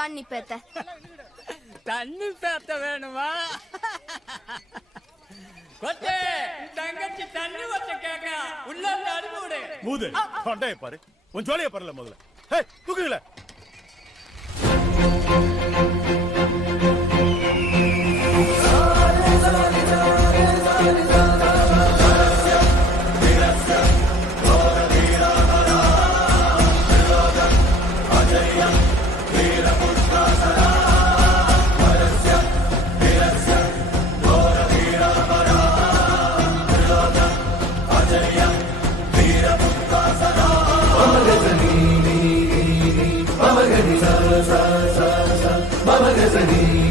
தண்ணி பேத்த. தண்ணி பேத்த வேணுமா? கொட்டே தங்கச்சி தண்ணி வச்ச கேக்க உள்ள அனுப்பி விடு. மூது தொண்டைய பாரு, உன் ஜோலிய பாருல முதல்ல. தூக்குங்கள. Baba Gani,